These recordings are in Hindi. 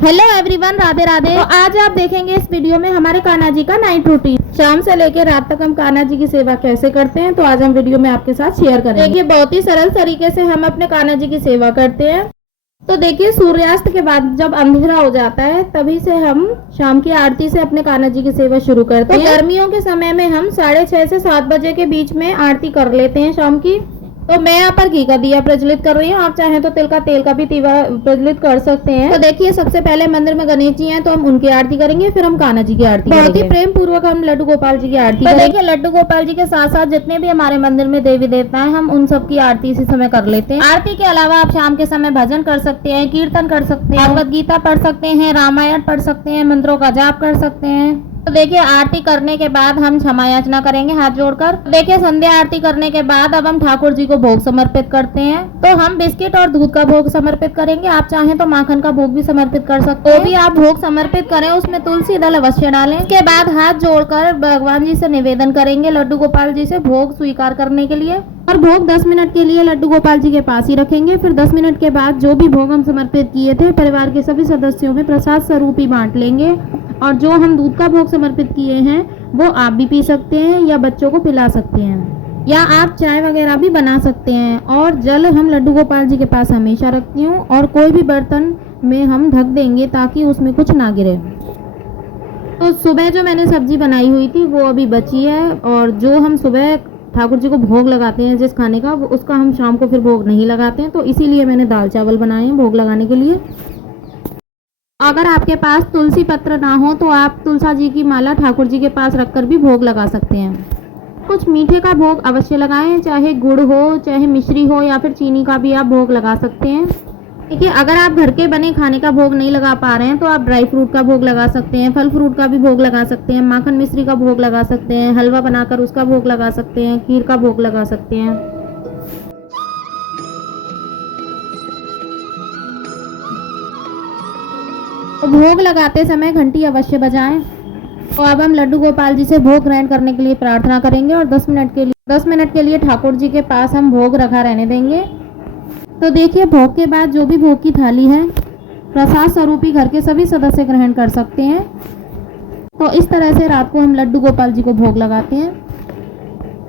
Hello everyone, Radhe Radhe. तो आज आप देखेंगे इस वीडियो में हमारे कान्हा जी का नाइट रूटीन। शाम से लेकर रात तक हम कान्हा जी की सेवा कैसे करते हैं, तो आज हम वीडियो में आपके साथ शेयर करेंगे। देखिए, बहुत ही सरल तरीके से हम अपने कान्हा जी की सेवा करते हैं। तो देखिए, सूर्यास्त के बाद जब अंधेरा हो जाता है तभी से हम शाम की आरती से अपने कान्हा जी की सेवा शुरू करते हैं। गर्मियों के समय में हम 6:30 से 7 बजे के बीच में आरती कर लेते हैं शाम की। तो मैं यहाँ पर घी का दिया प्रज्वलित कर रही हूँ, आप चाहें तो तिल का भी दीवा प्रज्वलित कर सकते हैं। तो देखिए, सबसे पहले मंदिर में गणेश जी हैं तो हम उनकी आरती करेंगे, फिर हम कान्हा जी की आरती करेंगे। बहुत ही प्रेम पूर्वक हम लड्डू गोपाल जी की आरती करेंगे। देखिए, लड्डू गोपाल जी के साथ साथ जितने भी हमारे मंदिर में देवी देवता हैं, हम उन सब की आरती इसी समय कर लेते हैं। आरती के अलावा आप शाम के समय भजन कर सकते हैं, कीर्तन कर सकते हैं, भगवत गीता पढ़ सकते हैं, रामायण पढ़ सकते हैं, मंत्रों का जाप कर सकते हैं। तो देखिए, आरती करने के बाद हम क्षमा याचना करेंगे हाथ जोड़कर। देखिए, संध्या आरती करने के बाद अब हम ठाकुर जी को भोग समर्पित करते हैं। तो हम बिस्किट और दूध का भोग समर्पित करेंगे, आप चाहें तो माखन का भोग भी समर्पित कर सकते हैं। तो भी आप भोग समर्पित करें, उसमें तुलसी दल अवश्य डालें। इसके बाद हाथ जोड़कर भगवान जी से निवेदन करेंगे लड्डू गोपाल जी से भोग स्वीकार करने के लिए। और भोग 10 मिनट के लिए लड्डू गोपाल जी के पास ही रखेंगे। फिर 10 मिनट के बाद जो भी भोग हम समर्पित किए थे, परिवार के सभी सदस्यों में प्रसाद स्वरूप ही बांट लेंगे। और जो हम दूध का भोग समर्पित किए हैं वो आप भी पी सकते हैं या बच्चों को पिला सकते हैं, या आप चाय वगैरह भी बना सकते हैं। और जल हम लड्डू गोपाल जी के पास हमेशा रखती हूँ, और कोई भी बर्तन में हम ढक देंगे ताकि उसमें कुछ ना गिरे। तो सुबह जो मैंने सब्जी बनाई हुई थी वो अभी बची है, और जो हम सुबह ठाकुर जी को भोग लगाते हैं जिस खाने का, उसका हम शाम को फिर भोग नहीं लगाते हैं। तो इसीलिए मैंने दाल चावल बनाए हैं भोग लगाने के लिए। अगर आपके पास तुलसी पत्र ना हो तो आप तुलसा जी की माला ठाकुर जी के पास रखकर भी भोग लगा सकते हैं। कुछ मीठे का भोग अवश्य लगाएं, चाहे गुड़ हो, चाहे मिश्री हो, या फिर चीनी का भी आप भोग लगा सकते हैं। देखिए, अगर आप घर के बने खाने का भोग नहीं लगा पा रहे हैं तो आप ड्राई फ्रूट का भोग लगा सकते हैं, फल फ्रूट का भी भोग लगा सकते हैं, माखन मिश्री का भोग लगा सकते हैं, हलवा बनाकर उसका भोग लगा सकते हैं, खीर का भोग लगा सकते हैं। तो भोग लगाते समय घंटी अवश्य बजाएं। तो अब हम लड्डू गोपाल जी से भोग ग्रहण करने के लिए प्रार्थना करेंगे, और 10 मिनट के लिए ठाकुर जी के पास हम भोग रखा रहने देंगे। तो देखिए, भोग के बाद जो भी भोग की थाली है प्रसाद स्वरूप ही घर के सभी सदस्य ग्रहण कर सकते हैं। तो इस तरह से रात को हम लड्डू गोपाल जी को भोग लगाते हैं।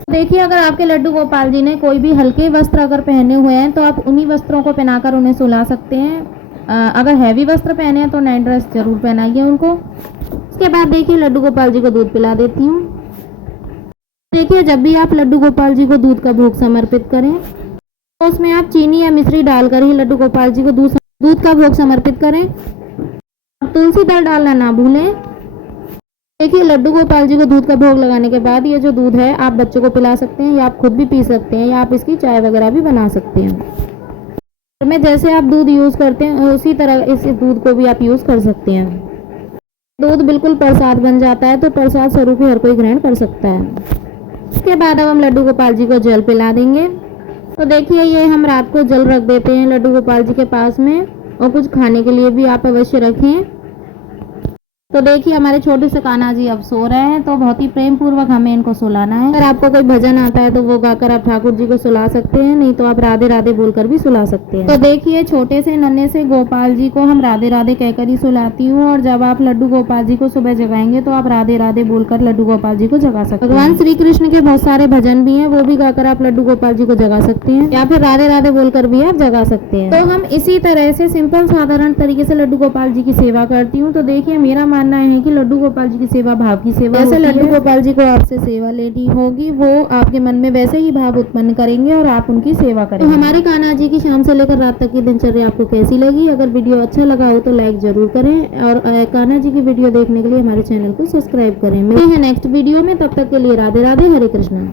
देखिए, अगर आपके लड्डू गोपाल जी ने कोई भी हल्के वस्त्र अगर पहने हुए हैं तो आप उन्हीं वस्त्रों को पहनाकर उन्हें सुला सकते हैं। अगर हैवी वस्त्र पहने हैं तो नाइट ड्रेस जरूर पहनाइए उनको। उसके बाद देखिए, लड्डू गोपाल जी को दूध पिला देती हूँ। देखिए, जब भी आप लड्डू गोपाल जी को दूध का भोग समर्पित करें तो उसमें आप चीनी या मिश्री डालकर ही लड्डू गोपाल जी को दूध का भोग समर्पित करें। तुलसी दल डालना ना भूलें। देखिए, लड्डू गोपाल जी को दूध का भोग लगाने के बाद ये जो दूध है आप बच्चों को पिला सकते हैं, या आप खुद भी पी सकते हैं, या आप इसकी चाय वगैरह भी बना सकते हैं। में जैसे आप दूध यूज़ करते हैं उसी तरह इस दूध को भी आप यूज़ कर सकते हैं। दूध बिल्कुल प्रसाद बन जाता है, तो प्रसाद स्वरूप ही हर कोई ग्रहण कर सकता है। इसके बाद अब हम लड्डू गोपाल जी को जल पिला देंगे। तो देखिए, ये हम रात को जल रख देते हैं लड्डू गोपाल जी के पास में, और कुछ खाने के लिए भी आप अवश्य रखें। तो देखिए, हमारे छोटे से कान्हा जी अब सो रहे हैं, तो बहुत ही प्रेम पूर्वक हमें इनको सुलाना है। अगर आपको कोई भजन आता है तो वो गाकर आप ठाकुर जी को सुला सकते हैं, नहीं तो आप राधे राधे बोलकर भी सुला सकते हैं। तो देखिए, छोटे से नन्हे से गोपाल जी को हम राधे राधे कहकर ही सुलाती हूँ, और जब आप लड्डू गोपाल जी को सुबह जगाएंगे तो आप राधे राधे बोलकर लड्डू गोपाल जी को जगा सकते हैं। भगवान श्री कृष्ण के बहुत सारे भजन भी हैं, वो भी गाकर आप लड्डू गोपाल जी को जगा सकते हैं, या फिर राधे राधे बोलकर भी आप जगा सकते हैं। तो हम इसी तरह से सिंपल साधारण तरीके से लड्डू गोपाल जी की सेवा करती हूँ। तो देखिए, मेरा मानना है कि लड्डू गोपाल जी की सेवा भाव की सेवा है। जैसे लड्डू गोपाल जी को आपसे सेवा लेनी होगी, वो आपके मन में वैसे ही भाव उत्पन्न करेंगे और आप उनकी सेवा करेंगे। तो हमारे कान्हा जी की शाम से लेकर रात तक की दिनचर्या आपको कैसी लगी? अगर वीडियो अच्छा लगा हो तो लाइक जरूर करें, और कान्हा जी की वीडियो देखने के लिए हमारे चैनल को सब्सक्राइब करें। मिलते हैं नेक्स्ट वीडियो में, तब तक के लिए राधे राधे, हरे कृष्णा।